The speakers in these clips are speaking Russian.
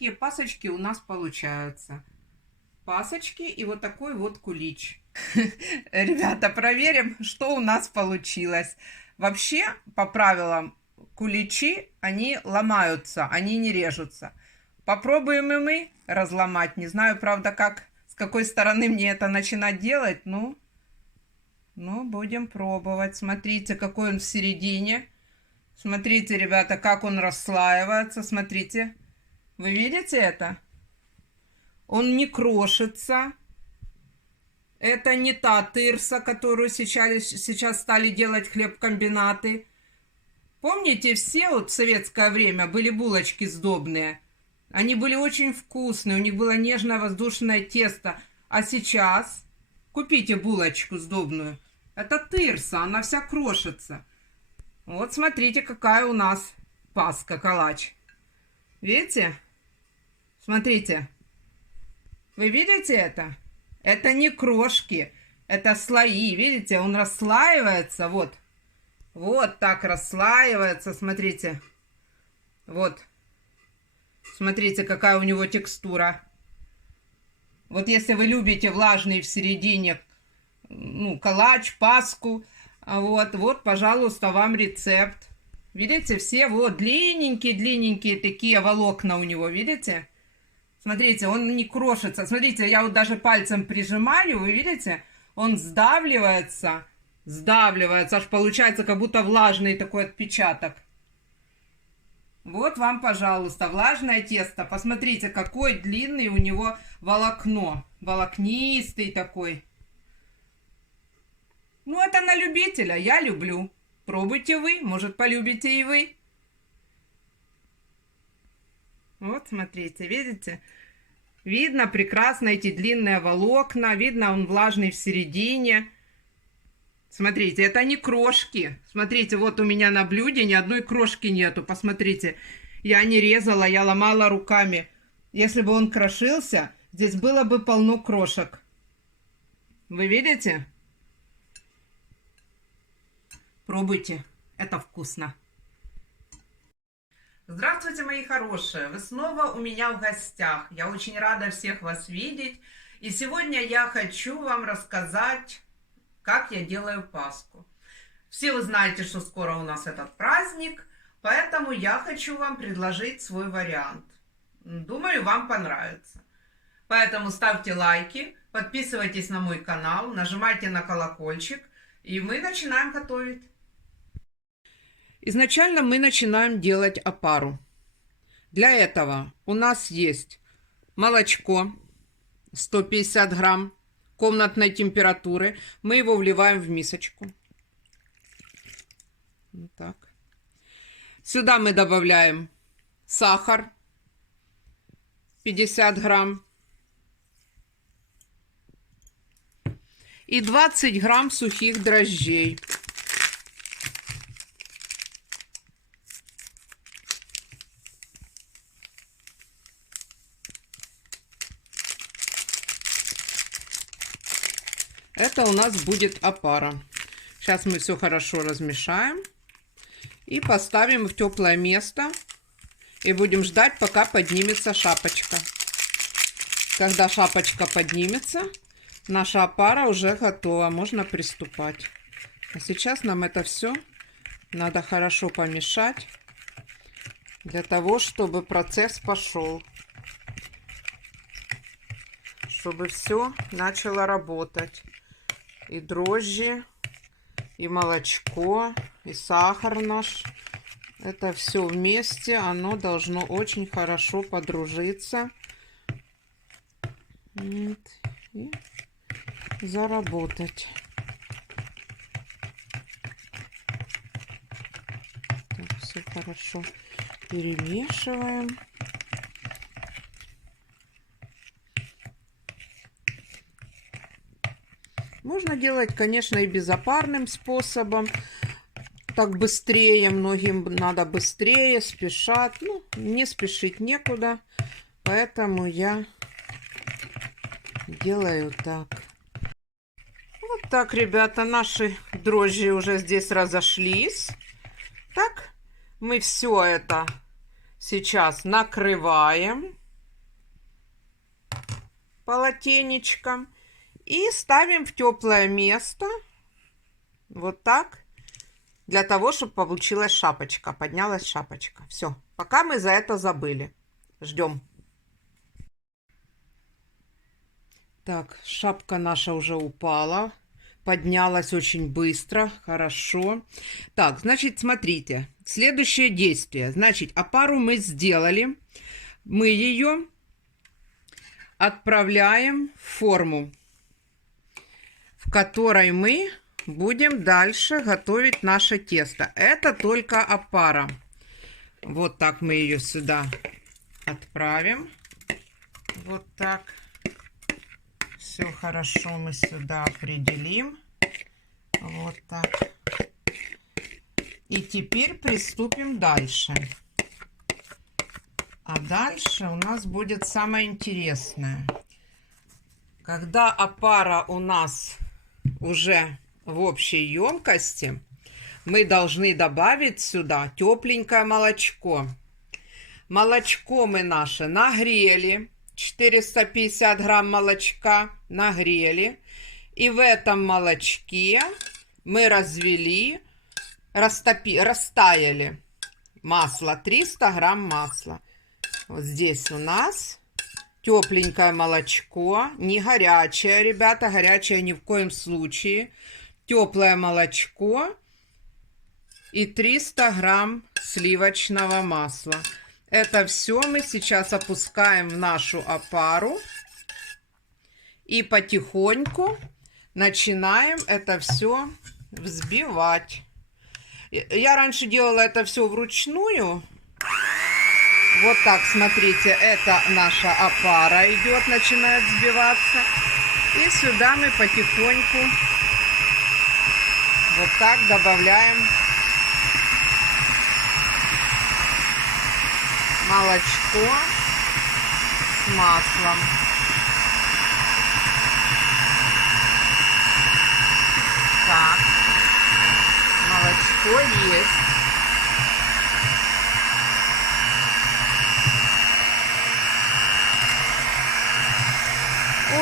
такие пасочки у нас получаются. Пасочки и вот такой вот кулич. Ребята, проверим, что у нас получилось. Вообще, по правилам, куличи, они ломаются, они не режутся. Попробуем и мы разломать. Не знаю, правда, как, с какой стороны мне это начинать делать. Ну, будем пробовать. Смотрите, какой он в середине. Смотрите, ребята, как он расслаивается. Смотрите. Вы видите это? Он не крошится. Это не та тырса, которую сейчас стали делать хлебкомбинаты. Помните, все вот в советское время были булочки сдобные? Они были очень вкусные, у них было нежное воздушное тесто. А сейчас купите булочку сдобную. Это тырса, она вся крошится. Вот смотрите, какая у нас паска, калач. Видите? Смотрите. Вы видите это? Это не крошки, это слои. Видите, он расслаивается. Вот. Вот так расслаивается. Смотрите. Вот. Смотрите, какая у него текстура. Вот если вы любите влажный в середине, ну, калач, паску, вот, пожалуйста, вам рецепт. Видите, все вот длинненькие такие волокна у него, видите? Смотрите, он не крошится. Смотрите, я вот даже пальцем прижимаю, вы видите? Он сдавливается, аж получается как будто влажный такой отпечаток. Вот вам, пожалуйста, влажное тесто. Посмотрите, какой длинный у него волокно. Волокнистый такой. Ну, это на любителя. Я люблю. Пробуйте вы. Может, полюбите и вы. Вот, смотрите, видите? Видно прекрасно эти длинные волокна. Видно, он влажный в середине. Смотрите, это не крошки. Смотрите, вот у меня на блюде ни одной крошки нету. Посмотрите, я не резала, я ломала руками. Если бы он крошился, здесь было бы полно крошек. Вы видите? Пробуйте, это вкусно. Здравствуйте, мои хорошие! Вы снова у меня в гостях. Я очень рада всех вас видеть. И сегодня я хочу вам рассказать, как я делаю паску. Все вы знаете, что скоро у нас этот праздник, поэтому я хочу вам предложить свой вариант. Думаю, вам понравится. Поэтому ставьте лайки, подписывайтесь на мой канал, нажимайте на колокольчик, и мы начинаем готовить. Изначально мы начинаем делать опару. Для этого у нас есть молочко 150 грамм комнатной температуры. Мы его вливаем в мисочку. Вот так. Сюда мы добавляем сахар 50 грамм и 20 грамм сухих дрожжей. Это у нас будет опара. Сейчас мы все хорошо размешаем и поставим в теплое место. И будем ждать, пока поднимется шапочка. Когда шапочка поднимется, наша опара уже готова. Можно приступать. А сейчас нам это все надо хорошо помешать, для того, чтобы процесс пошел. Чтобы все начало работать. И дрожжи, и молочко, и сахар наш. Это все вместе, оно должно очень хорошо подружиться. Вот, и заработать. Так, все хорошо перемешиваем. Можно делать, конечно, и безопарным способом. Так быстрее, многим надо быстрее, спешат. Ну, не спешить некуда. Поэтому я делаю так. Вот так, ребята, наши дрожжи уже здесь разошлись. Так, мы все это сейчас накрываем. полотенечком и ставим в теплое место. Вот так. Для того, чтобы получилась шапочка, поднялась шапочка. Все, пока мы за это забыли. Ждем. Так, шапка наша уже упала. Поднялась очень быстро, хорошо. Так, значит, смотрите. Следующее действие. Значит, опару мы сделали. Мы ее отправляем в форму, в которой мы будем дальше готовить наше тесто. Это только опара. Вот так мы ее сюда отправим. Вот так. Все хорошо мы сюда определим. Вот так. И теперь приступим дальше. А дальше у нас будет самое интересное. Когда опара у нас уже в общей емкости, мы должны добавить сюда тепленькое молочко. Молочко мы наше нагрели. 450 грамм молочка нагрели. И в этом молочке мы развели, растаяли масло. 300 грамм масла. Вот здесь у нас тепленькое молочко. Не горячее, ребята. Горячее ни в коем случае. Теплое молочко. И 300 грамм сливочного масла. Это все мы сейчас опускаем в нашу опару. И потихоньку начинаем это все взбивать. Я раньше делала это все вручную. Вот так, смотрите, это наша опара идет, начинает взбиваться. И сюда мы потихоньку вот так добавляем молочко с маслом. Так, молочко есть.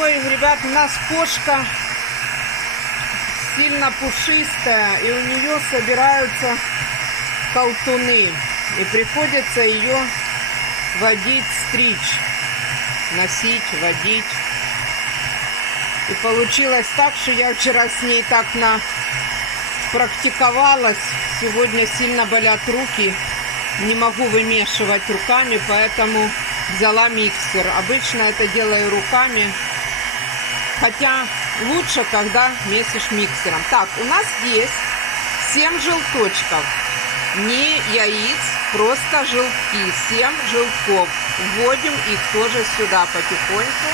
Ой, ребят, у нас кошка сильно пушистая, и у нее собираются колтуны. И приходится ее водить, стричь, носить, водить. И получилось так, что я вчера с ней так практиковалась. Сегодня сильно болят руки. Не могу вымешивать руками, поэтому взяла миксер. Обычно это делаю руками. Хотя лучше, когда месишь миксером. Так, у нас есть 7 желточков. Не яиц, просто желтки. 7 желтков. Вводим их тоже сюда потихоньку.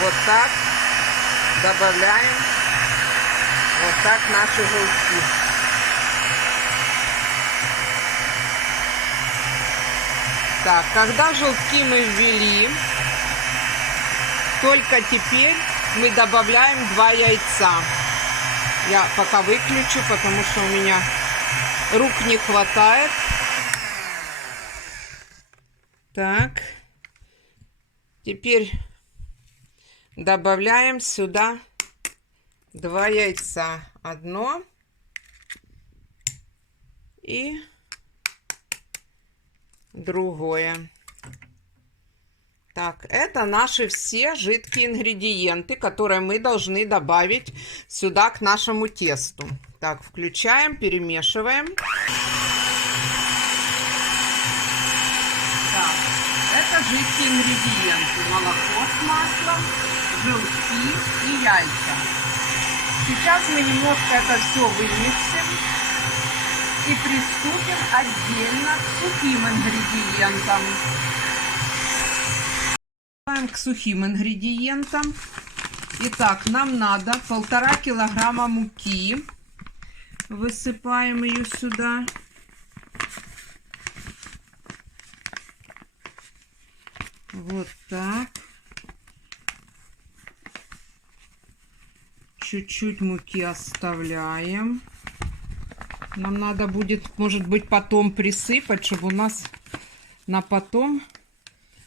Вот так. Добавляем. Вот так наши желтки. Так, когда желтки мы ввели, только теперь мы добавляем 2 яйца. Я пока выключу, потому что у меня рук не хватает. Так. Теперь добавляем сюда 2 яйца. Одно и другое. Так, это наши все жидкие ингредиенты, которые мы должны добавить сюда к нашему тесту. Так, включаем, перемешиваем. Так, это жидкие ингредиенты. Молоко с маслом, желтки и яйца. Сейчас мы немножко это все вымесим и приступим отдельно к сухим ингредиентам. К сухим ингредиентам. Итак, нам надо 1,5 килограмма муки. Высыпаем ее сюда. Вот так. Чуть-чуть муки оставляем. Нам надо будет, может быть, потом присыпать, чтобы у нас на потом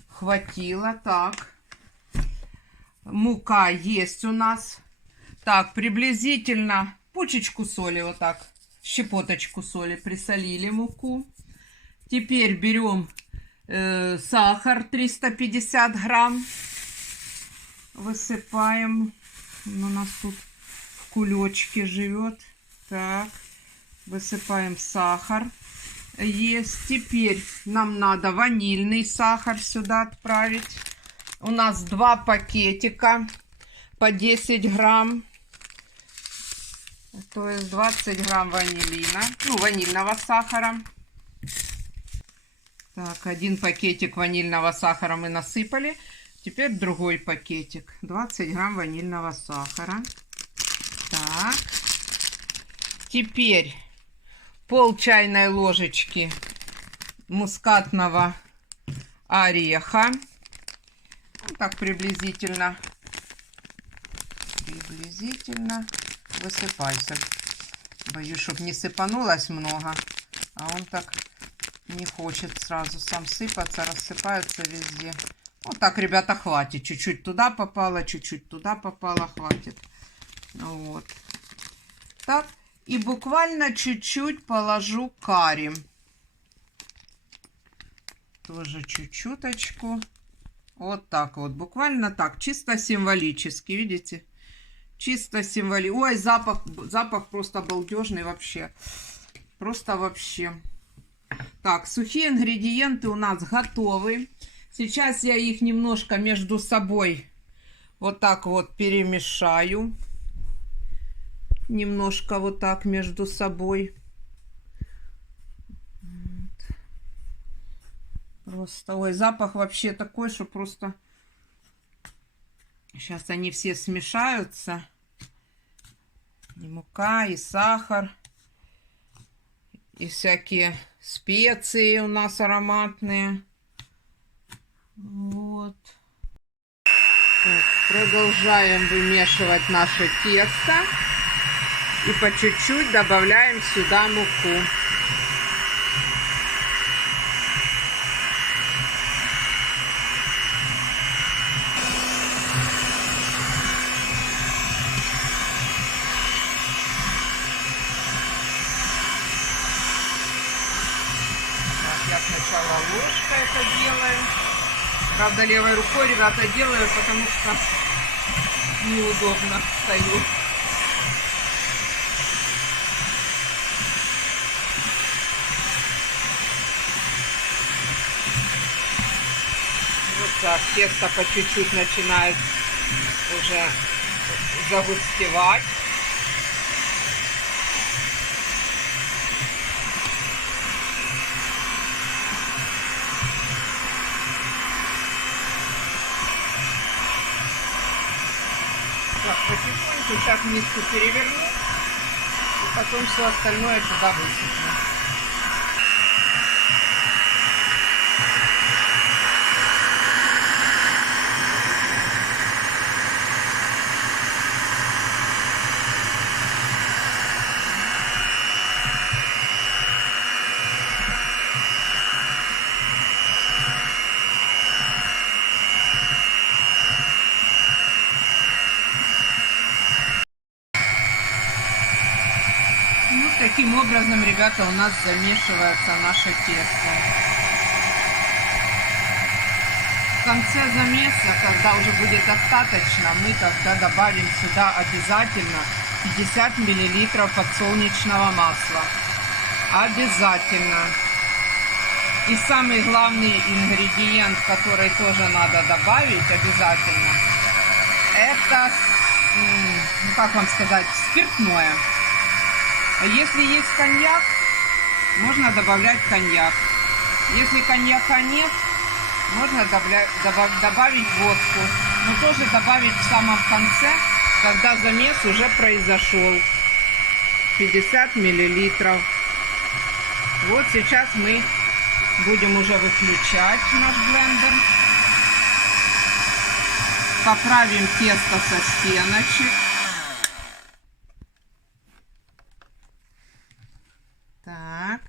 хватило. Так. Мука есть у нас. Так, приблизительно пучечку соли, вот так, щепоточку соли присолили муку. Теперь берем сахар 350 грамм. Высыпаем. Он у нас тут в кулечке живет. Так, высыпаем сахар. Есть. Теперь нам надо ванильный сахар сюда отправить. У нас 2 пакетика по 10 грамм. То есть 20 грамм ванилина. Ну, ванильного сахара. Так, 1 пакетик ванильного сахара мы насыпали. Теперь другой пакетик. 20 грамм ванильного сахара. Так. Теперь пол чайной ложечки мускатного ореха. Вот так приблизительно. Высыпайся. Боюсь, чтобы не сыпанулось много. А он так не хочет сразу сам сыпаться. Рассыпаются везде. Вот так, ребята, хватит. Чуть-чуть туда попало, чуть-чуть туда попало. Хватит. Вот. Так. И буквально чуть-чуть положу карри. Тоже чуть-чуточку. Вот так вот. Буквально так. Чисто символически. Видите? Чисто символически. Ой, запах просто балдежный вообще. Просто вообще. Так, сухие ингредиенты у нас готовы. Сейчас я их немножко между собой вот так вот перемешаю. Немножко вот так между собой. Просто, ой, запах вообще такой, что просто... Сейчас они все смешаются. И мука, и сахар, и всякие специи у нас ароматные. Вот. Так, продолжаем вымешивать наше тесто. И по чуть-чуть добавляем сюда муку. Так, я сначала ложкой это делаю. Правда, левой рукой, ребята, делаю, потому что неудобно стою. Вот так, тесто по чуть-чуть начинает уже загустевать. Так, потихоньку сейчас миску переверну, и потом все остальное туда высыплю. Ну, таким образом, ребята, у нас замешивается наше тесто. В конце замеса, когда уже будет остаточно, мы тогда добавим сюда обязательно 50 мл подсолнечного масла. Обязательно. И самый главный ингредиент, который тоже надо добавить обязательно, это, ну, как вам сказать, спиртное. Если есть коньяк, можно добавлять коньяк. Если коньяка нет, можно добавить водку. Но тоже добавить в самом конце, когда замес уже произошел. 50 миллилитров. Вот сейчас мы будем уже выключать наш блендер. Поправим тесто со стеночек. Так,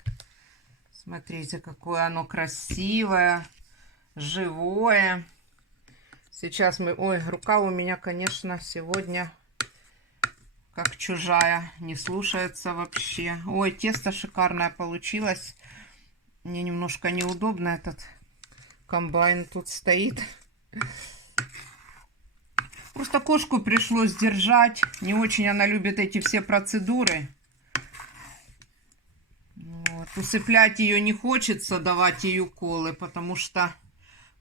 смотрите, какое оно красивое, живое. Сейчас мы... Ой, рука у меня, конечно, сегодня как чужая. Не слушается вообще. Ой, тесто шикарное получилось. Мне немножко неудобно, этот комбайн тут стоит. Просто кошку пришлось держать. Не очень она любит эти все процедуры. Вот. Усыплять ее не хочется, давать ей уколы, потому что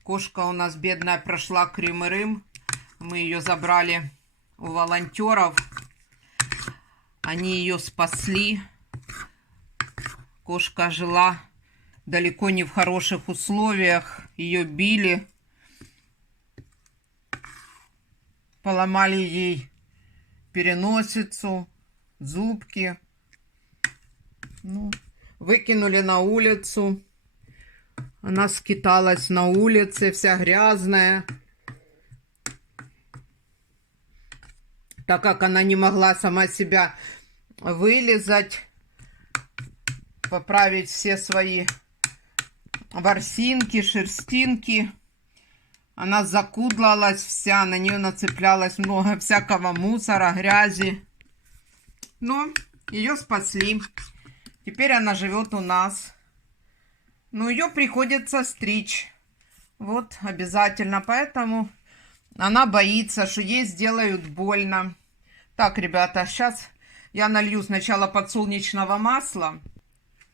кошка у нас бедная прошла Крым и Рым. Мы ее забрали у волонтеров. Они ее спасли. Кошка жила далеко не в хороших условиях. Ее били. Поломали ей переносицу, зубки. Ну, выкинули на улицу. Она скиталась на улице, вся грязная. Так как она не могла сама себя вылизать, поправить все свои ворсинки, шерстинки. Она закудлалась вся, на нее нацеплялось много всякого мусора, грязи. Но ее спасли. Теперь она живет у нас. Но ее приходится стричь. Вот, обязательно. Поэтому она боится, что ей сделают больно. Так, ребята, сейчас я налью сначала подсолнечного масла.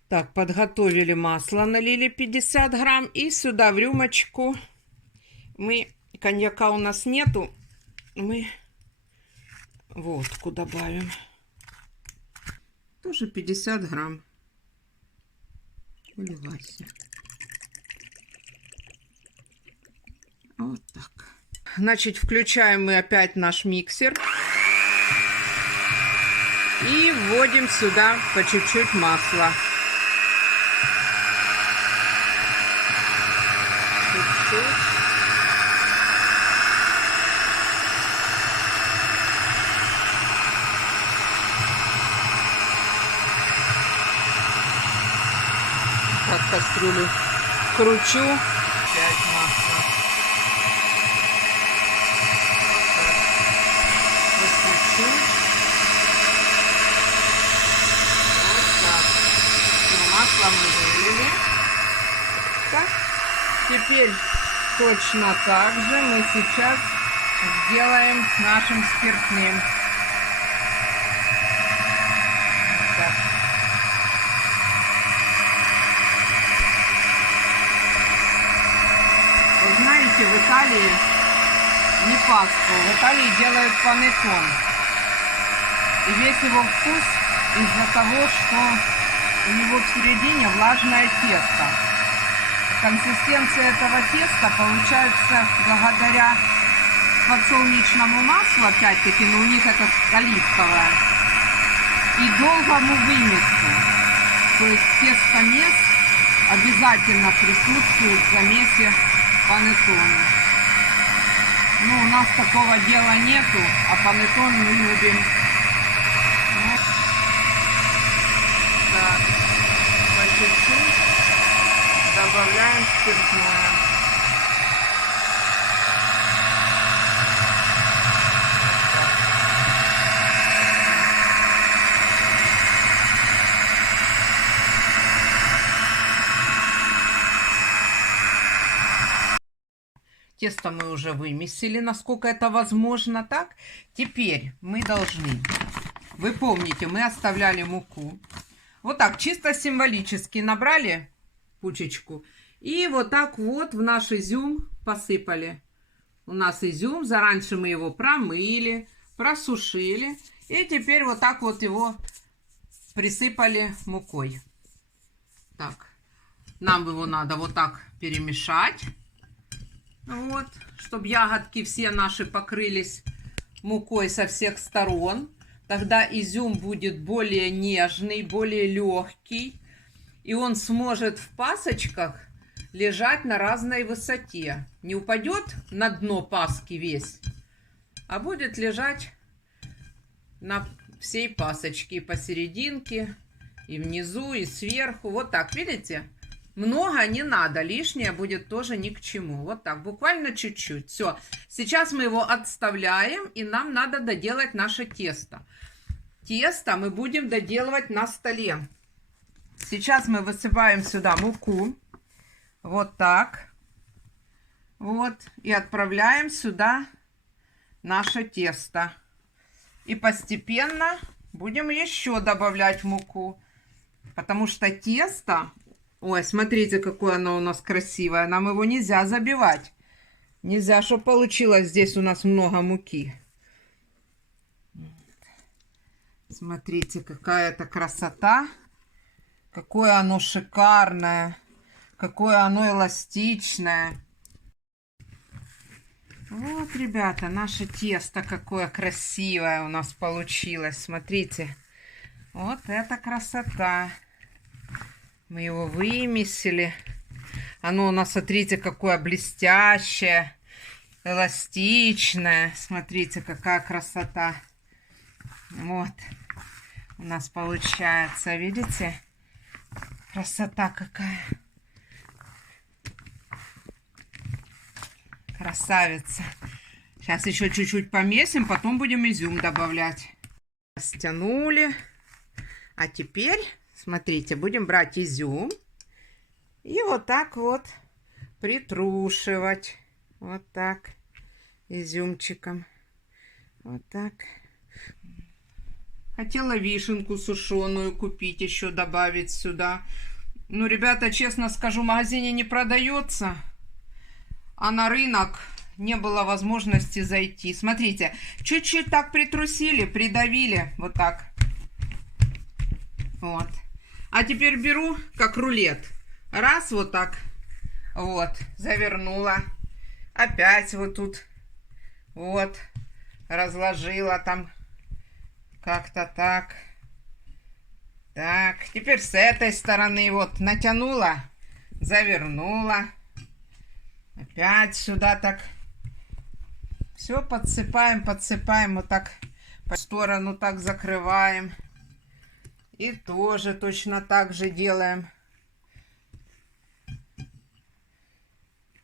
Так, подготовили масло, налили 50 грамм. И сюда в рюмочку... Коньяка у нас нету. Мы водку добавим. Тоже 50 грамм. Уливайся. Вот так. Значит, включаем мы опять наш миксер. И вводим сюда по чуть-чуть масла. Чуть-чуть. Так, кастрюлю кручу. Опять масло. Посвечу. Вот так. Масло мы вылили. Так. Теперь точно так же мы сейчас сделаем с нашим спиртным. Вот так. Знаете, в Италии не пасту, в Италии делают панеттон. И весь его вкус из-за того, что у него в середине влажное тесто. Консистенция этого теста получается благодаря подсолнечному маслу, опять-таки, но у них это оливковое, и долгому вымесу. То есть тесто-мес обязательно присутствует в замесе панеттоне. Ну, у нас такого дела нету, а панеттон мы любим. Вот. Так, по чуть-чуть добавляем спиртное. Тесто мы уже вымесили, насколько это возможно, так? Теперь мы должны... Вы помните, мы оставляли муку. Вот так, чисто символически набрали кучечку. И вот так вот в наш изюм посыпали. У нас изюм, зараньше мы его промыли, просушили. И теперь вот так вот его присыпали мукой. Так, нам его надо вот так перемешать. Вот, чтобы ягодки все наши покрылись мукой со всех сторон. Тогда изюм будет более нежный, более легкий. И он сможет в пасочках лежать на разной высоте. Не упадет на дно паски весь, а будет лежать на всей пасочке. И посерединке, и внизу, и сверху. Вот так, видите? Много не надо, лишнее будет тоже ни к чему. Вот так, буквально чуть-чуть. Все, сейчас мы его отставляем, и нам надо доделать наше тесто. Тесто мы будем доделывать на столе. Сейчас мы высыпаем сюда муку. Вот так. Вот. И отправляем сюда наше тесто. И постепенно будем еще добавлять муку. Потому что тесто... Ой, смотрите, какое оно у нас красивое. Нам его нельзя забивать. Нельзя, чтобы получилось здесь у нас много муки. Смотрите, какая это красота. Какое оно шикарное. Какое оно эластичное. Вот, ребята, наше тесто какое красивое у нас получилось. Смотрите. Вот это красота. Мы его вымесили. Оно у нас, смотрите, какое блестящее, эластичное. Смотрите, какая красота. Вот. У нас получается, видите? Красота какая. Красавица. Сейчас еще чуть-чуть помесим, потом будем изюм добавлять. Стянули. А теперь... Смотрите, будем брать изюм и вот так вот притрушивать. Вот так. Изюмчиком. Вот так. Хотела вишенку сушеную купить, еще добавить сюда. Ну, ребята, честно скажу, в магазине не продается. А на рынок не было возможности зайти. Смотрите, чуть-чуть так притрусили, придавили. Вот так. Вот. А теперь беру, как рулет. Раз, вот так. Вот, завернула. Опять вот тут. Вот. Разложила там. Как-то так. Так, теперь с этой стороны вот натянула. Завернула. Опять сюда так. Все подсыпаем, подсыпаем. Вот так по сторону так закрываем. И тоже точно так же делаем.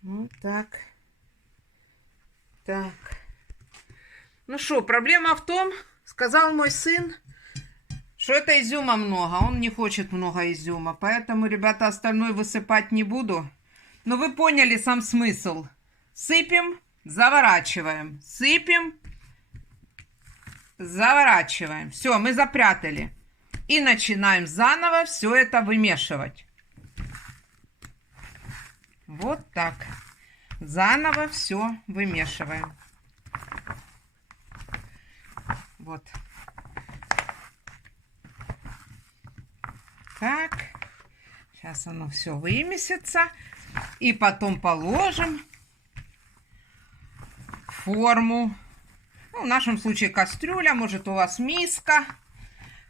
Вот так. Так. Ну что, проблема в том, сказал мой сын, что это изюма много. Он не хочет много изюма. Поэтому, ребята, остальное высыпать не буду. Но вы поняли сам смысл. Сыпем, заворачиваем. Сыпем, заворачиваем. Все, мы запрятали. И начинаем заново все это вымешивать. Вот так. Заново все вымешиваем. Вот. Так. Сейчас оно все вымесится. И потом положим в форму. Ну, в нашем случае кастрюля, может у вас миска.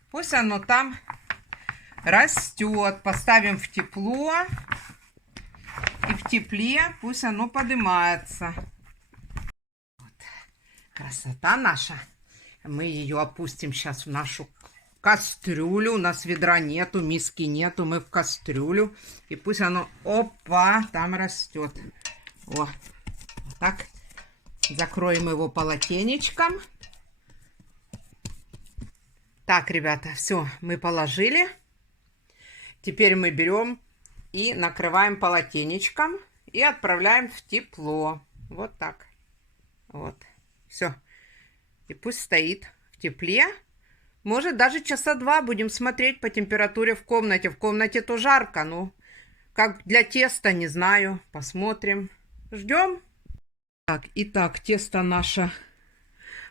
Пусть оно там растет. Поставим в тепло. И в тепле пусть оно поднимается. Вот. Красота наша. Мы ее опустим сейчас в нашу кастрюлю. У нас ведра нету, миски нету. Мы в кастрюлю. И пусть оно, опа, там растет. О, вот так. Закроем его полотенечком. Так, ребята, все, мы положили. Теперь мы берем и накрываем полотенечком и отправляем в тепло. Вот так. Вот. Все. И пусть стоит в тепле. Может, даже часа 2 будем смотреть по температуре в комнате. В комнате то жарко, ну, как для теста, не знаю. Посмотрим. Ждем. Так, итак, тесто наше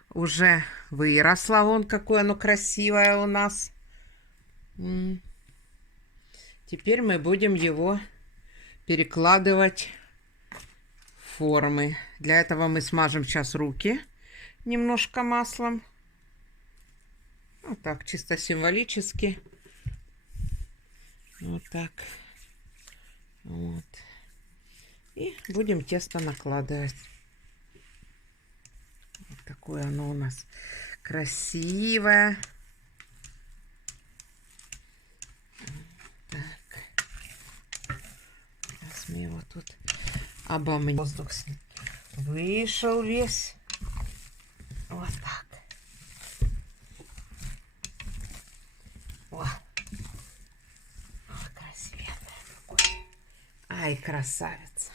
уже выросло. Вон, какое оно красивое у нас. Теперь мы будем его перекладывать в формы. Для этого мы смажем сейчас руки немножко маслом. Вот так, чисто символически. Вот так. Вот. И будем тесто накладывать. Вот такое оно у нас красивое. Так. Сейчас мы его тут обомнем. Воздух вышел весь. Вот так. О, красивый какой. Ай, красавица.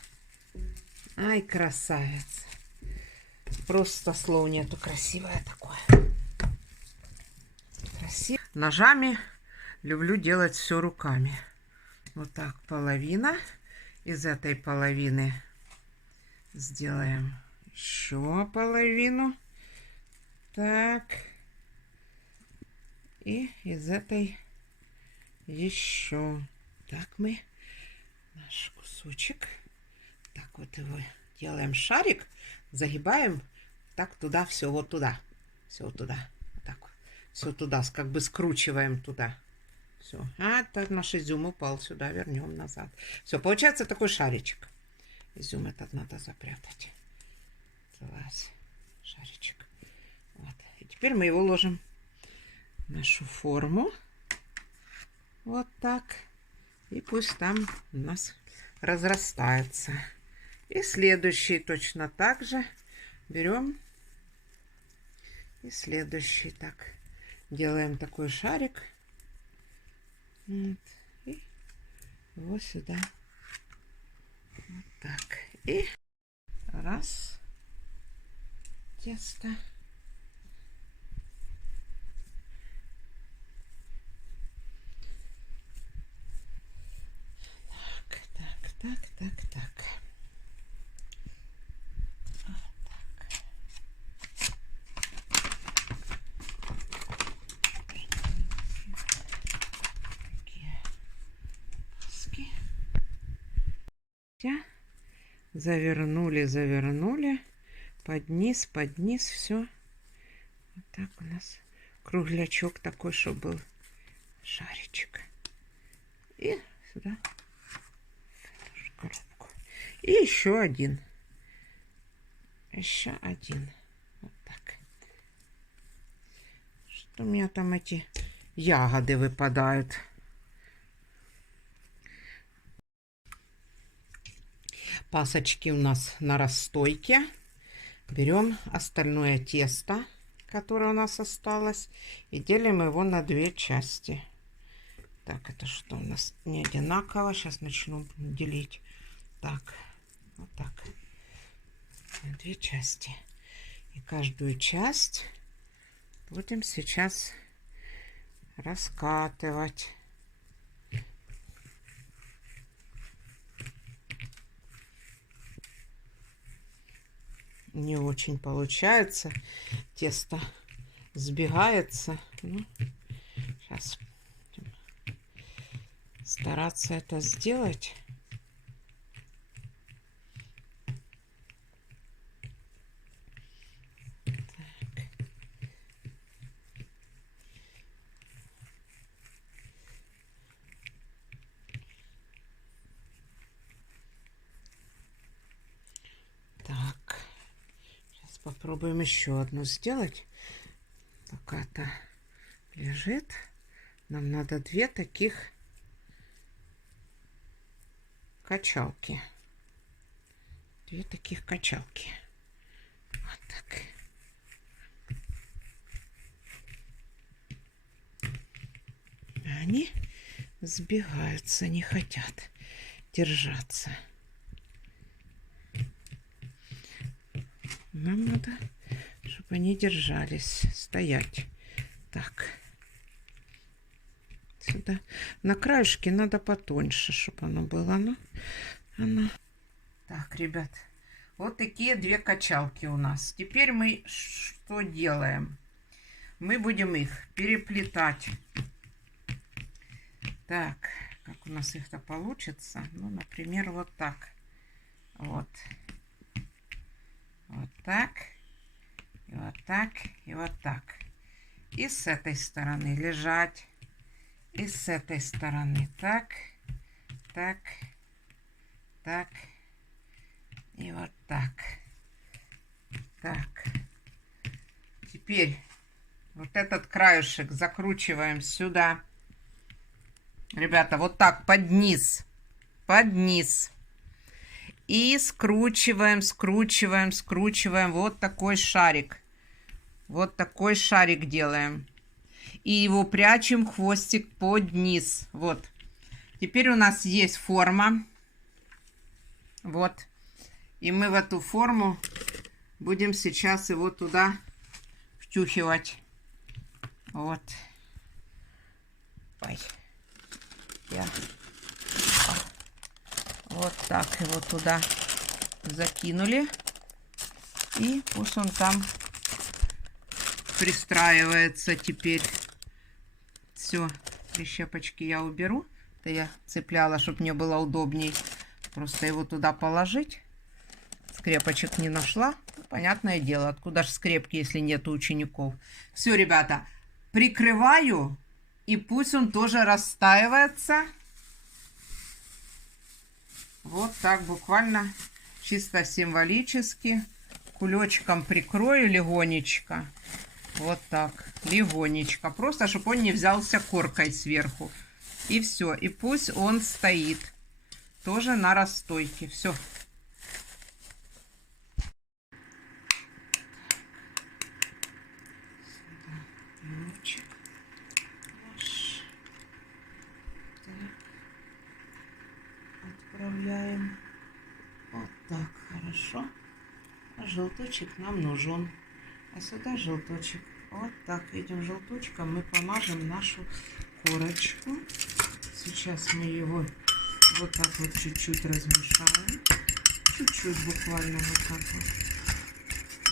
Ай, красавица. Просто слов нету. Красивое такое. Красиво. Ножами люблю делать все руками. Вот так половина. Из этой половины сделаем еще половину. Так. И из этой еще. Так мы наш кусочек. Так вот его делаем шарик. Загибаем. Так туда, все вот туда. Все вот туда. Вот так вот. Все туда. Как бы скручиваем туда. Все. А, так наш изюм упал сюда. Вернем назад. Все. Получается такой шаричек. Изюм этот надо запрятать. Класс. Шаричек. Вот. И теперь мы его ложим в нашу форму. Вот так. И пусть там у нас разрастается. И следующий точно так же берем. И следующий так. Делаем такой шарик. Вот. И его сюда. Вот так. И раз. Тесто. Так. Завернули. Под низ, все. Вот так у нас круглячок такой, чтобы был шаричек. И сюда коробку. И еще один. Вот так. Что у меня там эти ягоды выпадают. Пасочки у нас на расстойке. Берем остальное тесто, которое у нас осталось, и делим его на две части. Так, это что у нас не одинаково. Сейчас начну делить. Так, вот так. На две части. И каждую часть будем сейчас раскатывать. Не очень получается. Тесто сбегается. Ну, сейчас будем стараться это сделать. Так. Сейчас попробуем еще одну сделать. Пока-то лежит. Нам надо две таких качалки. Две таких качалки. Вот так. Они сбегаются, не хотят держаться. Нам надо, чтобы они держались, стоять. Так. Сюда. На краешке надо потоньше, чтобы оно было. Оно. Так, ребят. Вот такие две качалки у нас. Теперь мы что делаем? Мы будем их переплетать. Так, как у нас их-то получится? Ну, например, вот так. Вот. Вот так. И вот так. И вот так. И с этой стороны лежать. И с этой стороны. Так. Так. Так. И вот так. Так. Теперь вот этот краешек закручиваем сюда. Ребята, вот так под низ. Под низ. И скручиваем, скручиваем, скручиваем. Вот такой шарик. Вот такой шарик делаем. И его прячем хвостик под низ. Вот. Теперь у нас есть форма. Вот. И мы в эту форму будем сейчас его туда втюхивать. Вот. Ой. Вот так его туда закинули. И пусть он там пристраивается теперь. Все, прищепочки я уберу. Это я цепляла, чтобы мне было удобней. Просто его туда положить. Скрепочек не нашла. Понятное дело, откуда же скрепки, если нет учеников. Все, ребята, прикрываю. И пусть он тоже растаивается. Вот так буквально, чисто символически. Кулечком прикрою легонечко. Вот так, легонечко. Просто, чтобы он не взялся коркой сверху. И все. И пусть он стоит. Тоже на расстойке. Все. Отправляем. Вот так, хорошо. А желточек нам нужен. А сюда желточек. Вот так, этим желточком мы помажем нашу корочку. Сейчас мы его вот так вот чуть-чуть размешаем. Чуть-чуть буквально вот так вот.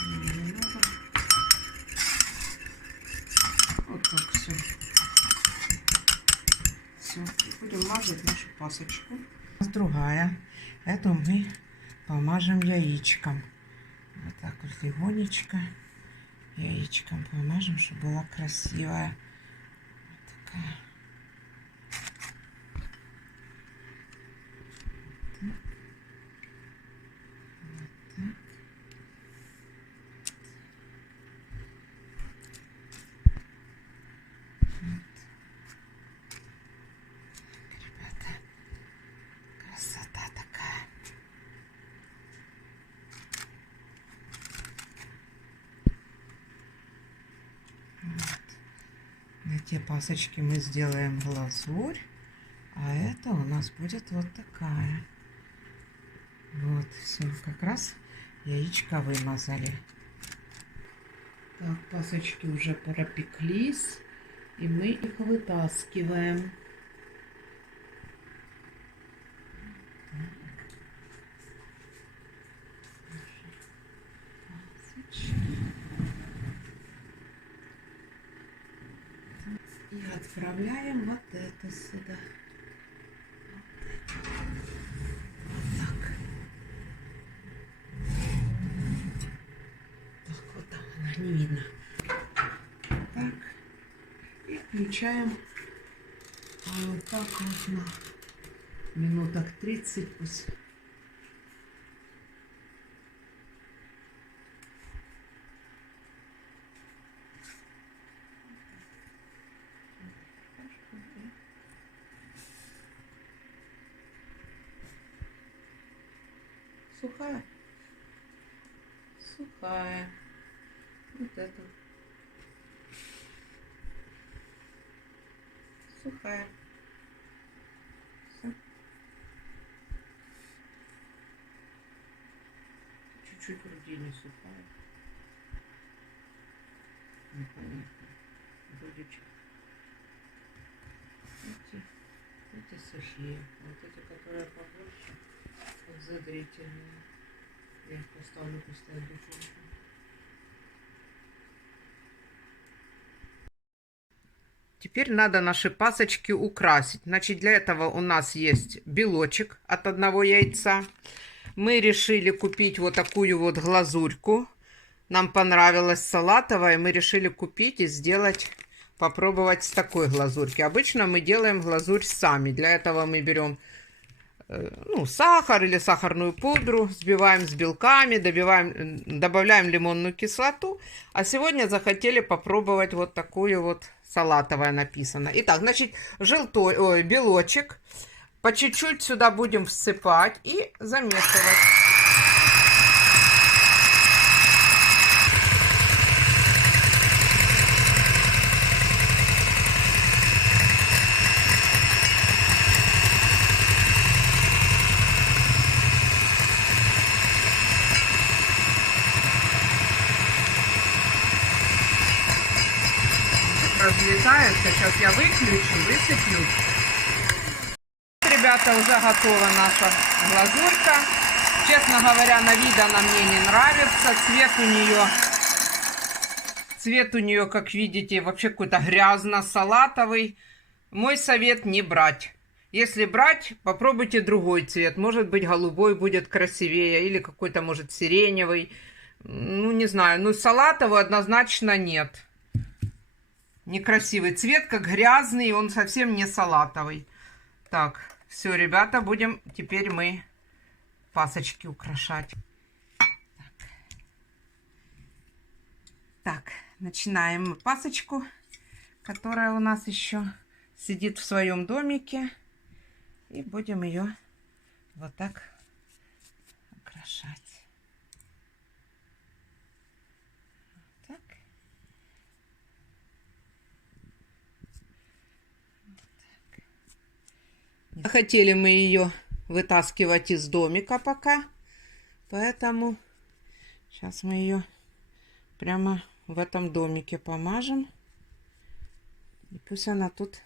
Не надо. Вот так все. Все. И будем мазать нашу пасочку. Другая. Эту мы помажем яичком. Вот так вот легонечко яичком помажем, чтобы была красивая. Вот такая. На те пасочки мы сделаем глазурь, а это у нас будет вот такая. Вот, все, как раз яичко вымазали. Так, пасочки уже пропеклись, и мы их вытаскиваем. И отправляем вот это сюда. Вот так. Так, вот там она не видно. Так. И включаем вот так вот на минуток 30 пусть. Сухая. Сухая. Вот это. Сухая. Все. Чуть-чуть вроде не сухая. Непонятно. Вроде эти сухие. Вот эти, которые побольше. Загрительные. Я их поставлю поставить духовку. Теперь надо наши пасочки украсить. Значит, для этого у нас есть белочек от одного яйца. Мы решили купить вот такую вот глазурьку. Нам понравилась салатовая. Мы решили купить и сделать, попробовать с такой глазурки. Обычно мы делаем глазурь сами. Для этого мы берем сахар или сахарную пудру, взбиваем с белками, добавляем лимонную кислоту. А сегодня захотели попробовать вот такую вот салатовая написано. Итак, значит, белочек, По чуть-чуть сюда будем всыпать и замешивать. Разлетается. Сейчас я выключу, высыплю. Ребята, уже готова наша глазурька. Честно говоря, на вид она мне не нравится. Цвет у нее, как видите, вообще какой-то грязно-салатовый. Мой совет не брать. Если брать, попробуйте другой цвет. Может быть, голубой будет красивее. Или какой-то, может, сиреневый. Ну, не знаю. Ну, салатовый однозначно нет. Некрасивый цвет, как грязный, он совсем не салатовый. Так, все, ребята, будем теперь мы пасочки украшать. Так, начинаем пасочку, которая у нас еще сидит в своем домике. И будем ее вот так украшать. Хотели мы ее вытаскивать из домика пока, поэтому сейчас мы ее прямо в этом домике помажем. И пусть она тут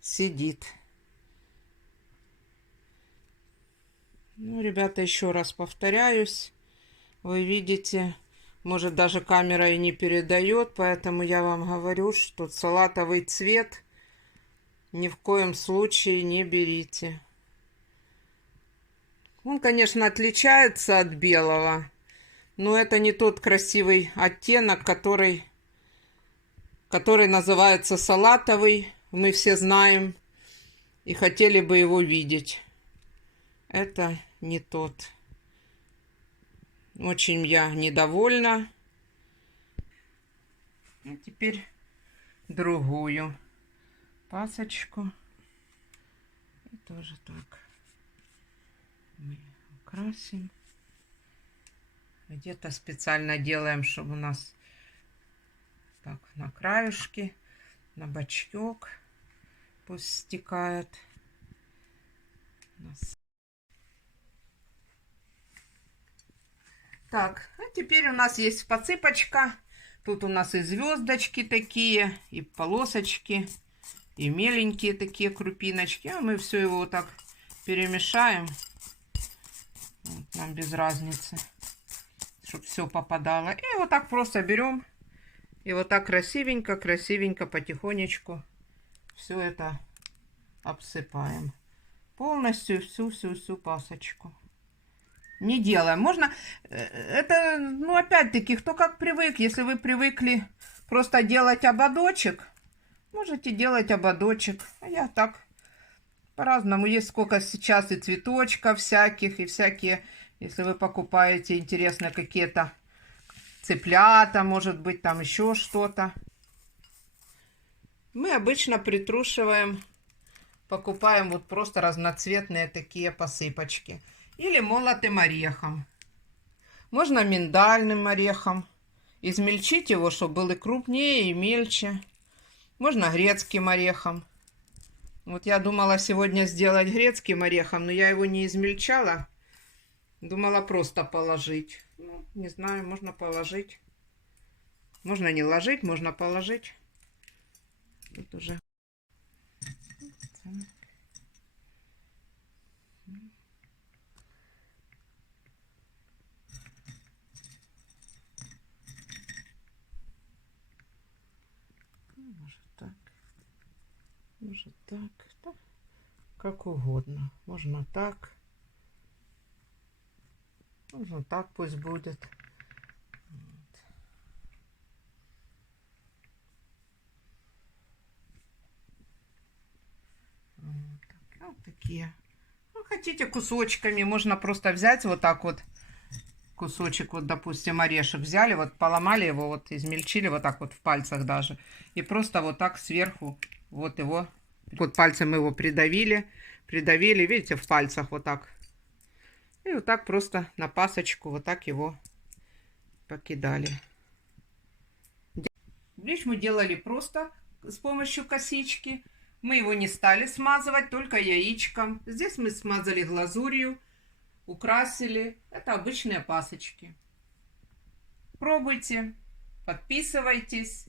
сидит. Ну, ребята, еще раз повторяюсь. Вы видите, может, даже камера и не передает, поэтому я вам говорю, что салатовый цвет ни в коем случае не берите. Он, конечно, отличается от белого, но это не тот красивый оттенок, который называется салатовый. Мы все знаем и хотели бы его видеть. Это не тот. Очень я недовольна. А теперь другую пасочку. И тоже так мы украсим. Где-то специально делаем, чтобы у нас так на краюшке, на бочок пусть стекает. Так, а теперь у нас есть подсыпочка. Тут у нас и звездочки такие, и полосочки, и меленькие такие крупиночки. А мы все его вот так перемешаем. Вот, нам без разницы, чтобы все попадало. И вот так просто берем и вот так красивенько, красивенько, потихонечку все это обсыпаем. Полностью всю пасочку. Не делаем. Можно, это, ну, опять-таки, кто как привык. Если вы привыкли просто делать ободочек, можете делать ободочек. А я так, по-разному. Есть сколько сейчас и цветочков всяких, и всякие, если вы покупаете, интересно, какие-то цыплята, может быть, там еще что-то. Мы обычно притрушиваем, покупаем вот просто разноцветные такие посыпочки. Или молотым орехом. Можно миндальным орехом. Измельчить его, чтобы был и крупнее, и мельче. Можно грецким орехом. Вот я думала сегодня сделать грецким орехом, но я его не измельчала. Думала просто положить. Ну, не знаю, можно положить. Можно не ложить, можно положить. Тут уже. Может так, да, как угодно. Можно так. Можно так, пусть будет. Вот такие. Ну, хотите кусочками, можно просто взять вот так вот кусочек, вот, допустим, орешек взяли, вот поломали его, вот измельчили вот так вот в пальцах даже. И просто вот так сверху вот его, вот пальцем его придавили, придавили, видите, в пальцах вот так. И вот так просто на пасочку вот так его покидали. Блич мы делали просто с помощью косички. Мы его не стали смазывать, только яичком. Здесь мы смазали глазурью, украсили. Это обычные пасочки. Пробуйте, подписывайтесь,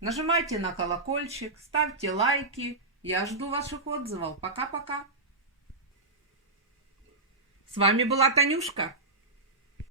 нажимайте на колокольчик, ставьте лайки. Я жду ваших отзывов. Пока-пока. С вами была Танюшка.